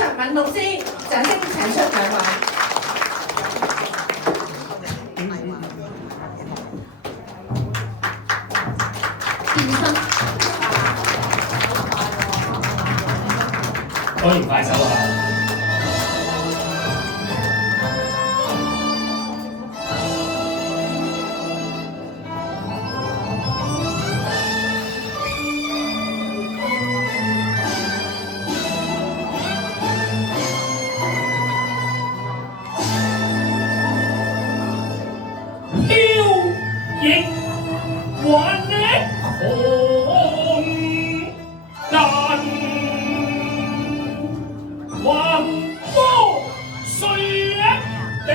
卓敏老師，掌聲請出兩位。健身，當然快手啊！還的狂難，橫波碎地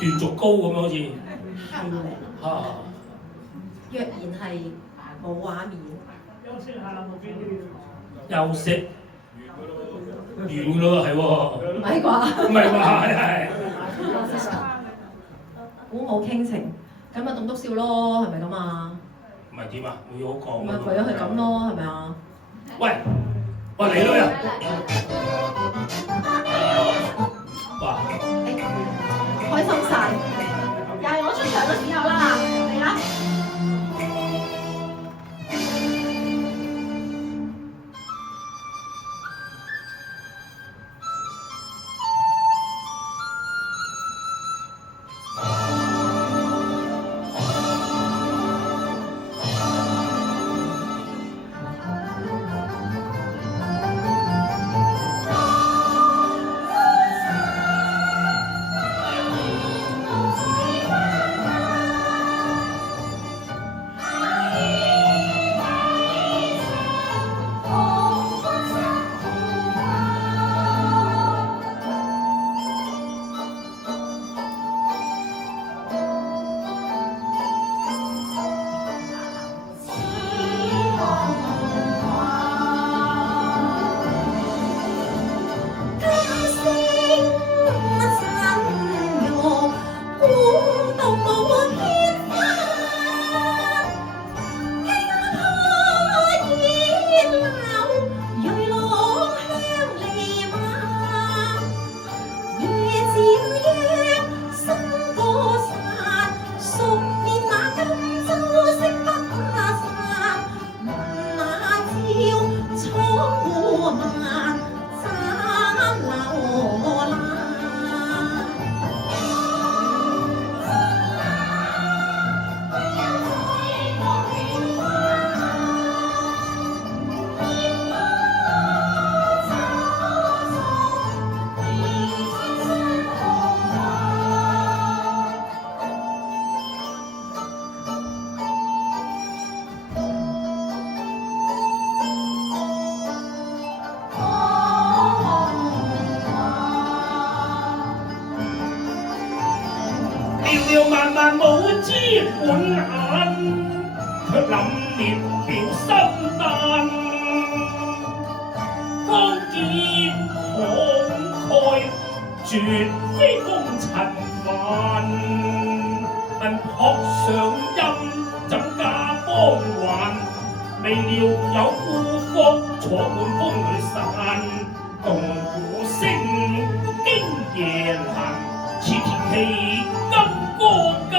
斷續高咁樣好似，若然係冇畫面，休息完㗎咯，係喎，唔係啩？唔係話係鼓舞傾情，咁咪棟篤笑咯，係咪咁啊？唔係點啊？會好講咪為咗佢咁咯，係咪啊？喂，喂嚟咯又，哇！開心晒，又係我出場嘅時候啦，嚟啦！遙漫漫舞之滿眼，卻凜冽表心丹。方見慷慨，絕非風塵範。但撲上音，怎假光環？未料有孤福坐滿風裏散，動鼓聲驚夜闌，似天氣金歌間。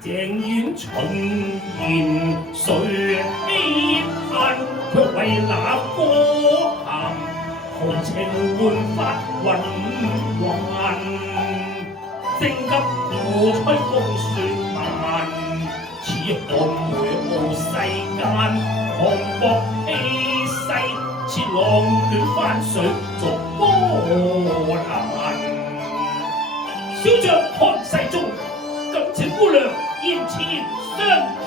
鄭院巡言誰稀罕，卻為那歌鹹，豪情煥發雲幻。正急鼓吹風雪漫，似寒梅傲世間，磅礴氣勢，似浪斷翻水逐波瀾。小將看世中，敢請姑娘宴前相見。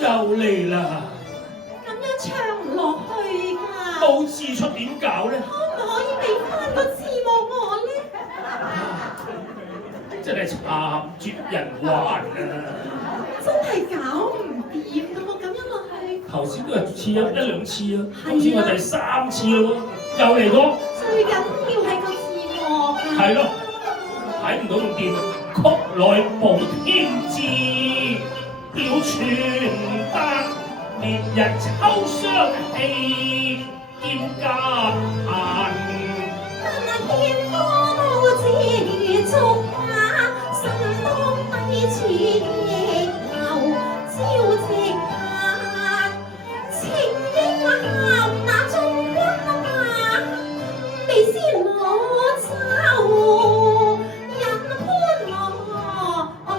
又嚟啦！咁樣唱唔落去㗎。冇字出點搞咧？可唔可以俾翻個字幕我咧？真係慘絕人寰啊！真係搞唔掂㗎喎，咁樣落去。頭先都係試咗一兩次啊，今次我第3次咯喎，又嚟過。最緊要係個字幕啊！係咯，睇唔到仲掂，曲內無天志，要傳達烈日秋霜氣，兼夾限。那天多知足啊，心當低處逆流朝夕盼，情應合那中軍啊，未先攞走人歡樂，跟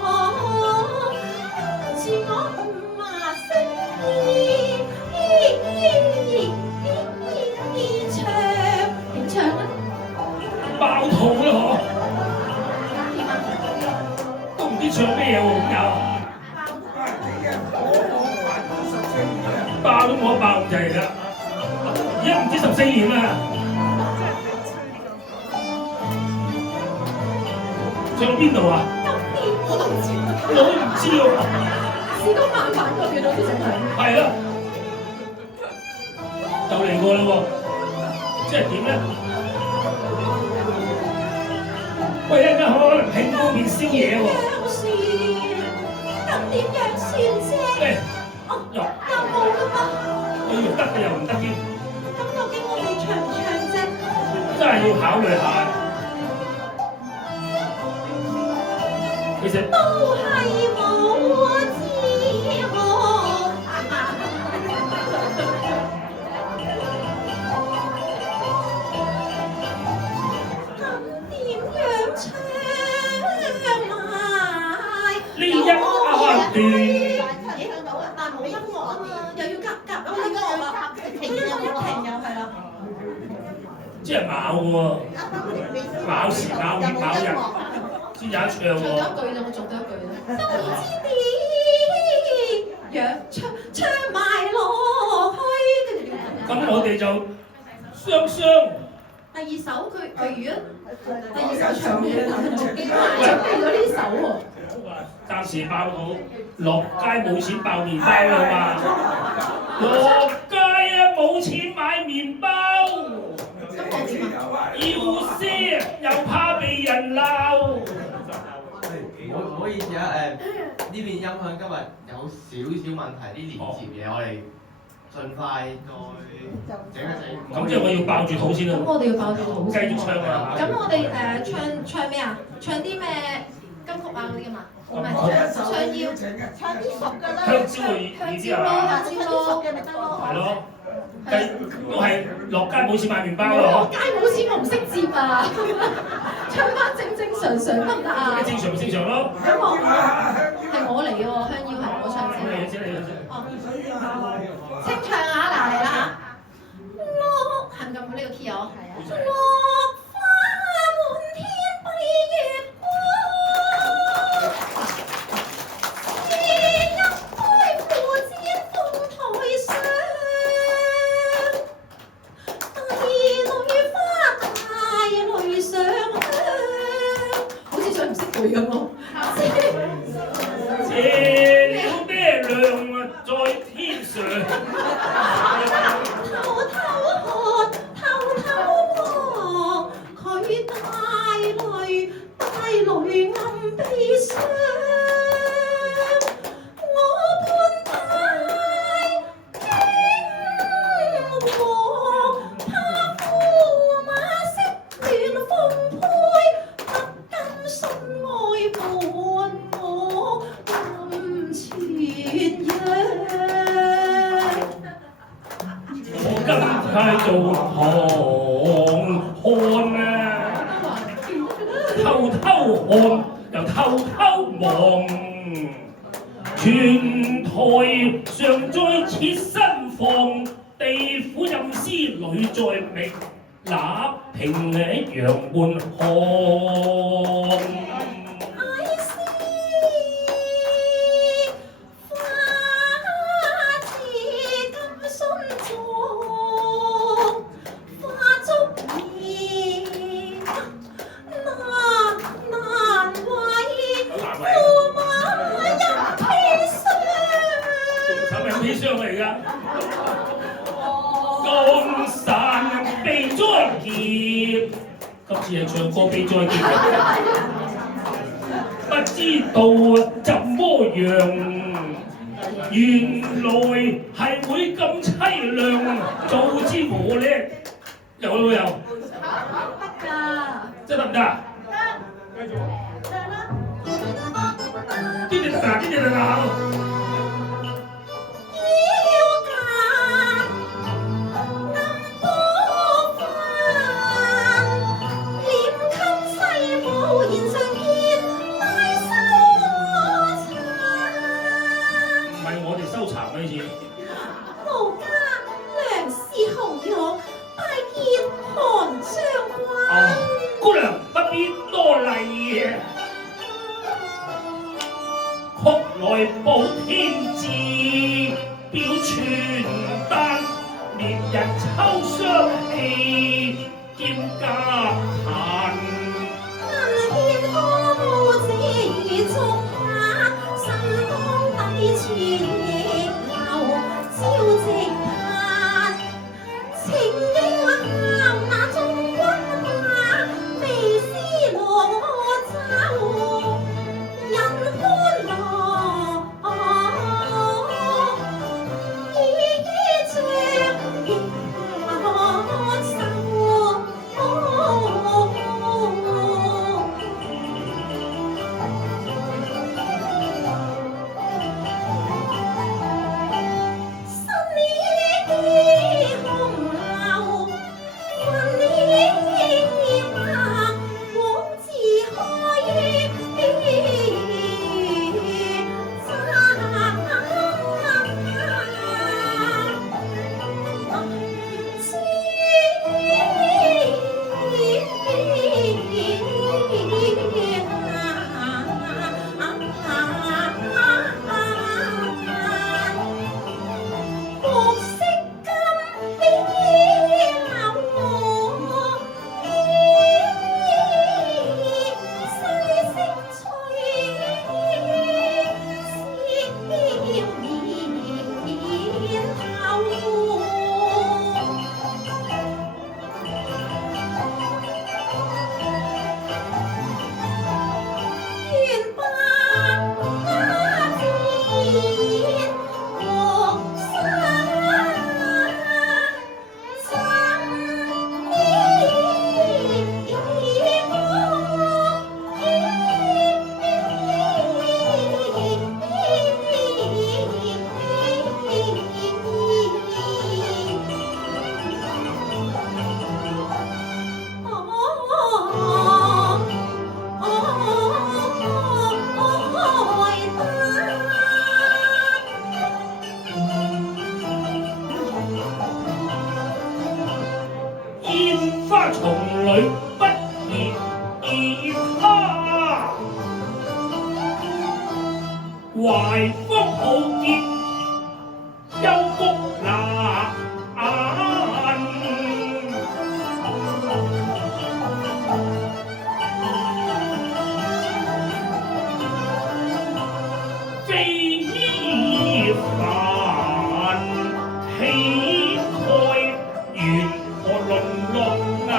住我聲唱點唱啊？爆肚啦嗬，都唔知唱咩嘢喎咁又，爆都冇得爆就係啦，而家唔知14年啦，唱到邊度啊？今年我都唔知，我都唔知喎。試過慢慢個段都成係。係啦，就嚟過啦喎，即係點咧？喂，一陣間可能慶功宴宵夜喎。咁點樣算啫？喂，又冇㗎嘛？我要得嘅又唔得添，咁究竟我哋唱唔唱啫？真係要考慮下。其實都係我自豪。咁點樣唱埋？呢一段但冇音樂啊嘛，又要夾音樂啦，佢一停又係啦。即係卯喎，卯時卯月卯日先有得唱喎。唱咗一句就我做咗一句啦。都唔知點樣唱埋落去。咁我哋就雙。第二首佢如果第二首唱咩？準備咗呢首喎。暫時爆到落街冇錢爆麵包啦嘛，落街啊冇錢買麵包，要些又怕被人鬧。唔好意思啊，呢邊音響今日有少少問題，啲連接嘢我哋盡快再整一整。咁即係我要爆住肚先啦。咁我哋要爆住肚繼先。續唱啊！咁我哋唱咩啊？唱啲咩金曲啊嗰啲㗎嘛？唔係唱啲熟㗎啦。香蕉會易啲啊！香蕉咯，係咯，都係落街冇錢買麵包落咯。街冇錢我唔識接啊！唱翻正常得唔得啊？正常咪正常咯。咁係我嚟嘅喎，香腰係我唱先。清唱啊！嗱嚟啦嚇。落係咪咁呢個 key 啊？落花滿天蔽月光，夜入開父子鳳台上，大淚花大淚上香，好似唱唔識佢咁咯。謝了爹娘在天上。偷偷看，偷望，佢帶淚暗悲傷。我伴大驚惶，他駙馬色亂風配，不甘心愛伴我咁前央。我今街做唐漢啊，偷看又偷望，全台上在設身房，地府陰司裏在覓，那平陽門漢。難為只係唱歌比再見，不知道怎麼樣。原來係會咁凄涼，早知我咧有老友，得㗎，真得唔得啊？得啦。邊隻得啊？邊隻得啊？收藏呢次，奴家良師紅玉拜見韓將軍。姑娘不必多禮，哭來報天字，表傳單，烈日秋霜氣，兼家閒。能見歌舞這足下，身當低處。朝夕盼，情應喊那中軍馬，微絲羅罩，人歡樂，已將迎懷風浩劫，幽谷那眼，飛衣帆，氣蓋緣何淪落眼。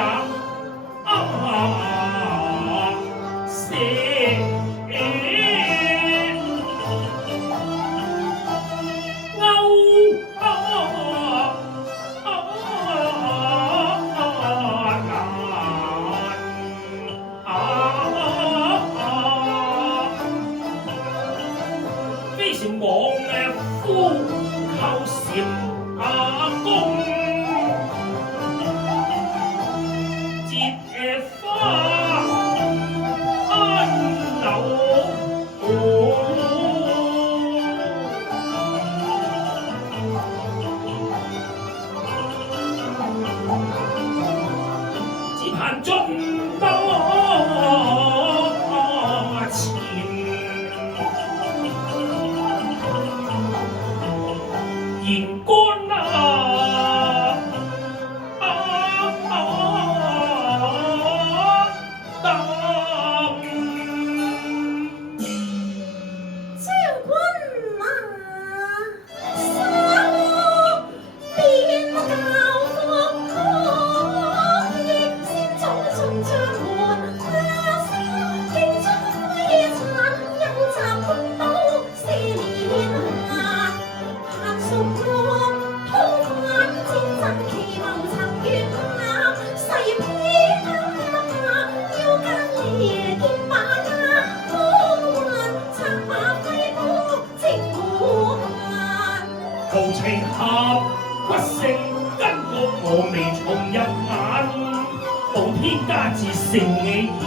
自乘起而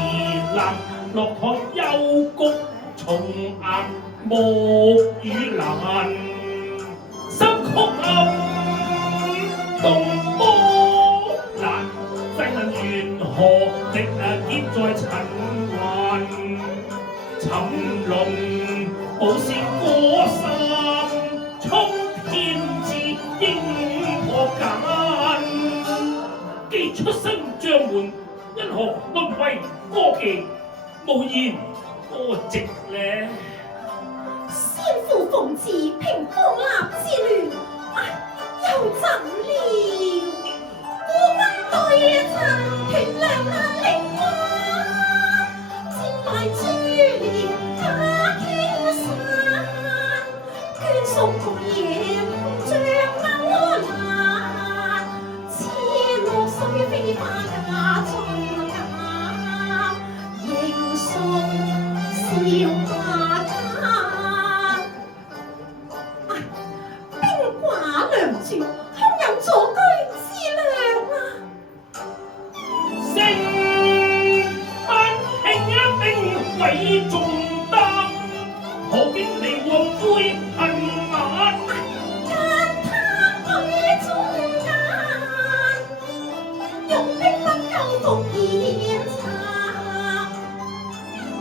立，落海幽谷重岩木與蘭，心曲暗動波瀾，世能緣何敵結在塵寰，沉淪無是過山，衝天志應破繭，既出身將門，因何淪為歌妓？無言歌寂呢？先父奉旨平方臘之亂，又怎料孤軍對陣，斷糧難力關，戰敗珠簾假天山，眷屬共夜像勾欄，似落水飛花假盡假，仍送笑花間。兵寡糧絕，空有左居之量啊！成萬慶兵偉重擔，何經離禍悔恨晚？間他於中間，用兵不夠復現殘，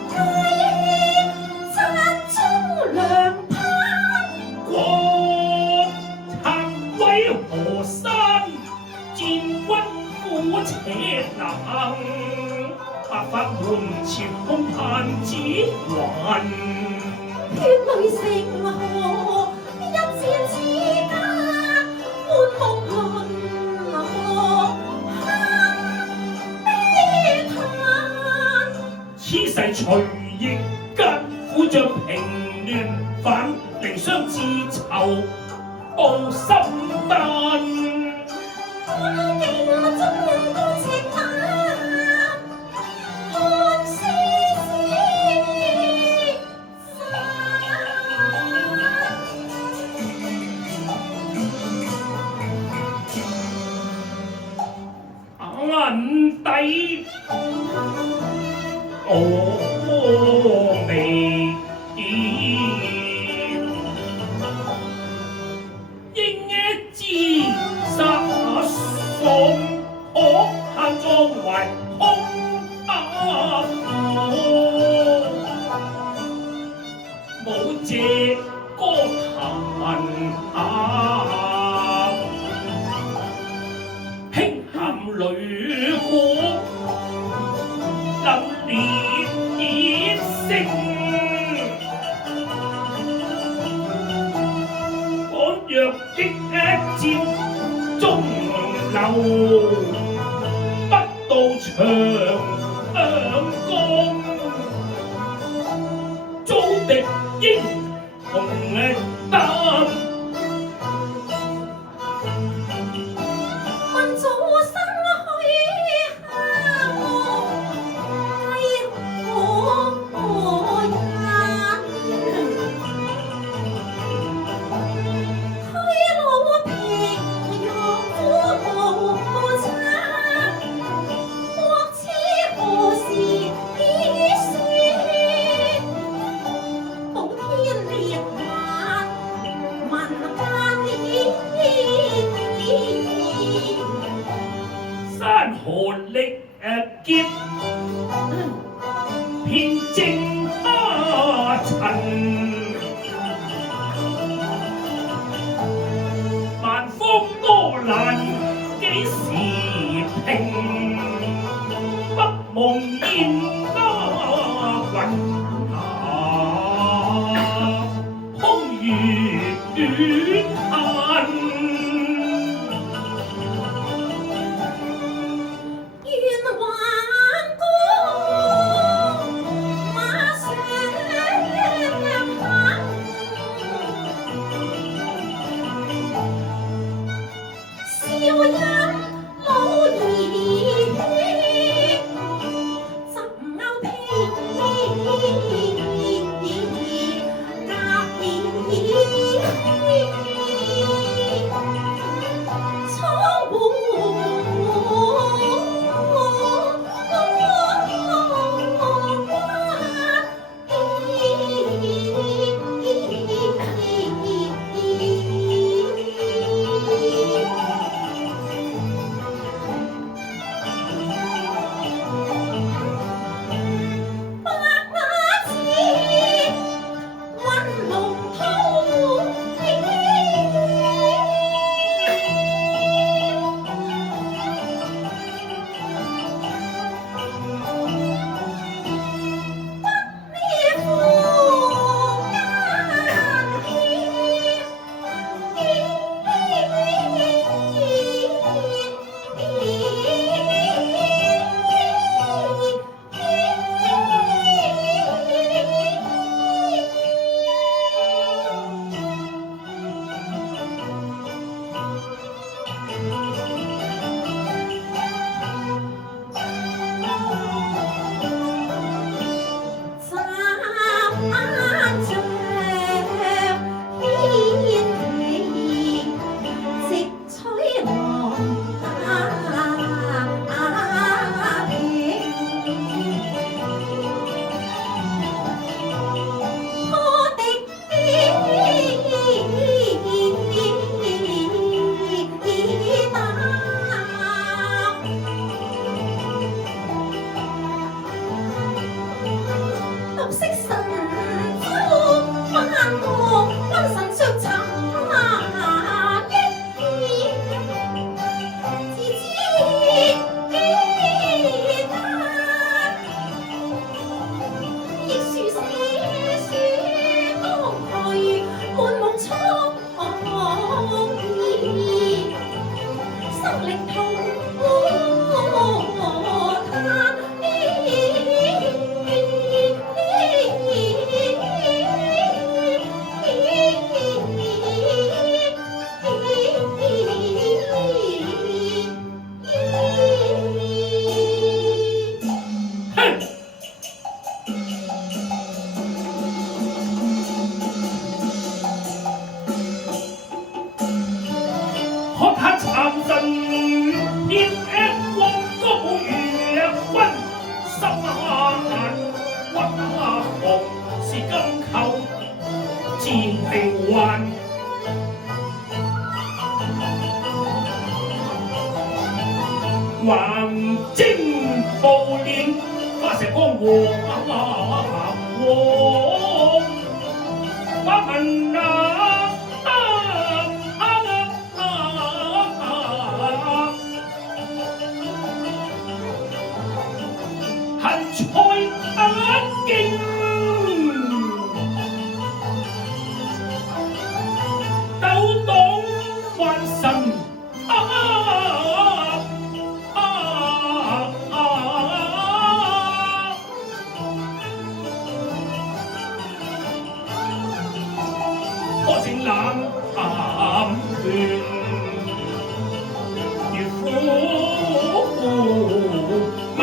皆贊中良攀。國策毀河山，戰軍苦且難，白髮門前空盼子還。血淚成河，一戰之間，滿目淪落恨悲嘆。此世隨逆間，苦將平亂反，離傷自囚報心丹。花徑中高尺板，看世事眼底峨眉應知殺爽，可恨壯懷空無借歌壇輕喊淚過，冷冽熱聲，趕若擊箭中流，不到長江，遭敵英雄擔。問早生去下我，為何人？驅老平陽苦無差，國恥何時已雪？保天烈馬，萬自平還。橫征暴斂，花石江和花民恨菜徑，鬥黨還神。可正冷拳，如虎猛。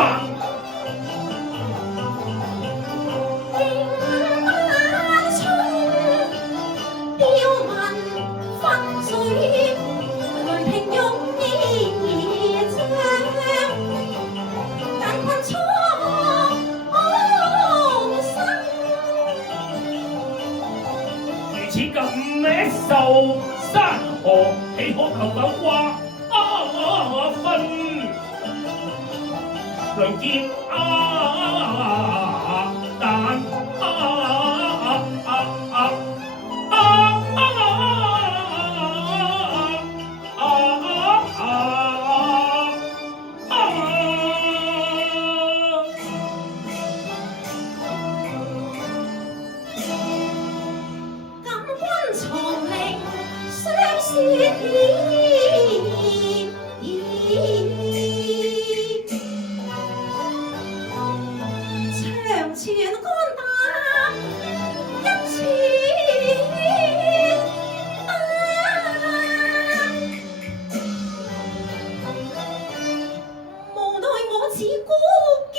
似咁咩受山河，豈可求鬥瓜分？良劍但長泉乾打一寸無奈我似孤劍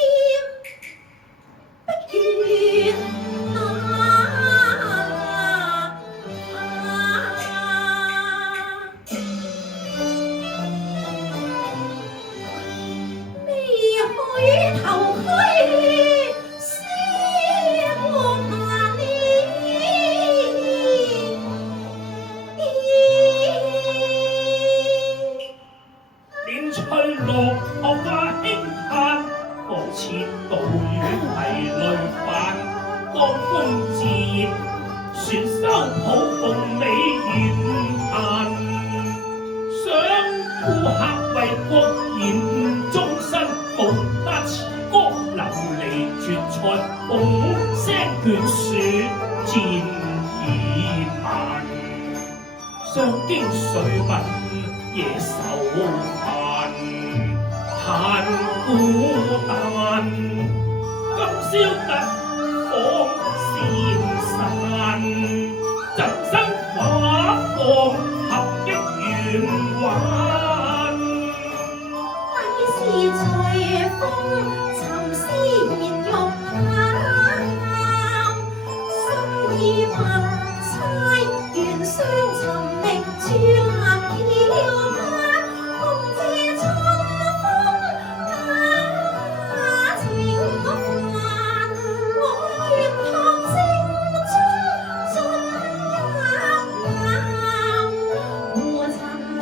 不願頭盔絲黃難連翠綠荷花輕嘆，仿似杜宇啼淚泛。江風自熱，船收抱鳳尾緣嘆。想顧客為國言終身，無得詞歌流離絕才，鳳聲倦雪漸已晚。上經水文夜愁煩，嘆孤單。今宵突訪仙山，怎生花放合璧圓環？乃是隨風沉思言欲淡，心意默猜緣相尋覓處難翹盼，共借春風打情煩，我願託青春盡入和塵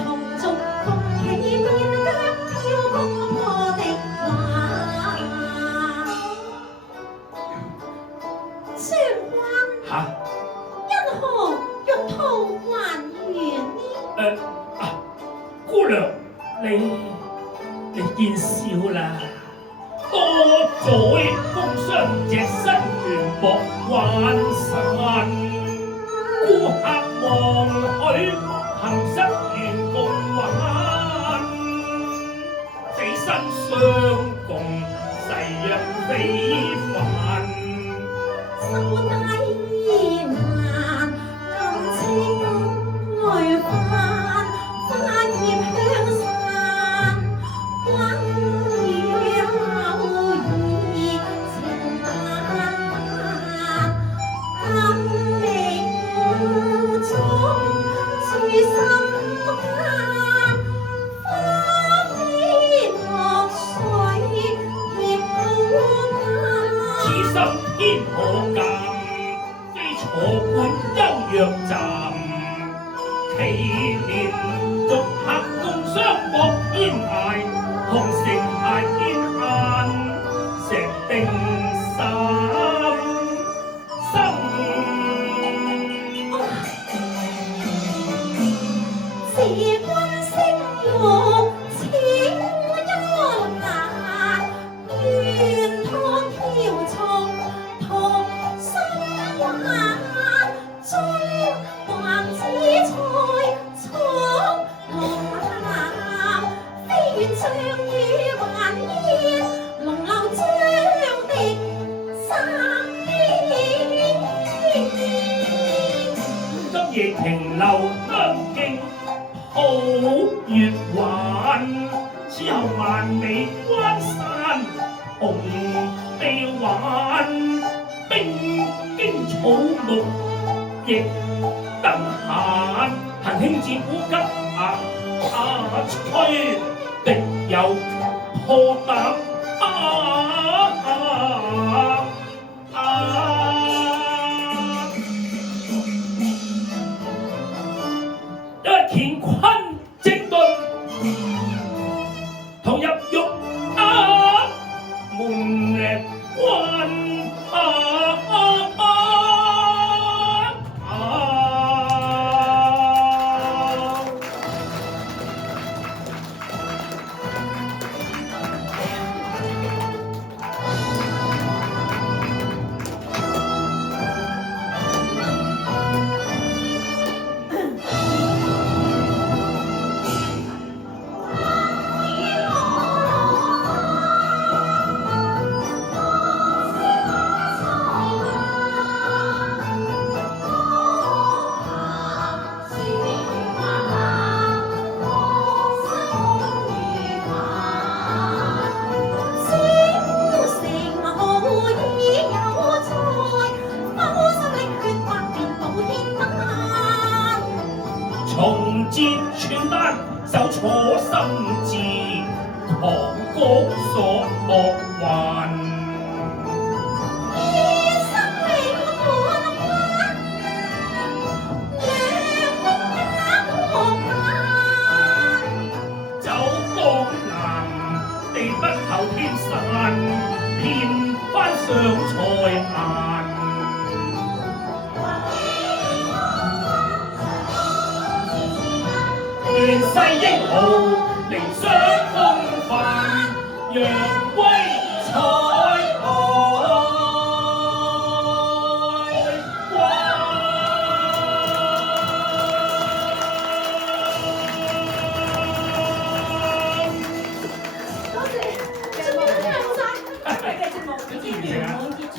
同續共起邊疆飄公破的畫。相關因何欲逃還原呢？姑娘，你見笑啦。多載風霜隻身緣薄還散，顧客望許行失緣共玩。非身相共，誓約非凡。手底難，感情來犯，花葉香散，關於後意情淡淡，感命中處心間，花飛落水亦孤單。此心天可鑑，亦停留北京好月環，此後萬里關山紅地環，冰經草木亦得閒，行輕自古急吹，敵有破膽乾坤整頓，同入玉門關。重節傳單手楚心志，狂歌所樂還。走江南，地不求天山，偏翻上塞雁。亂世英豪，理想風範，讓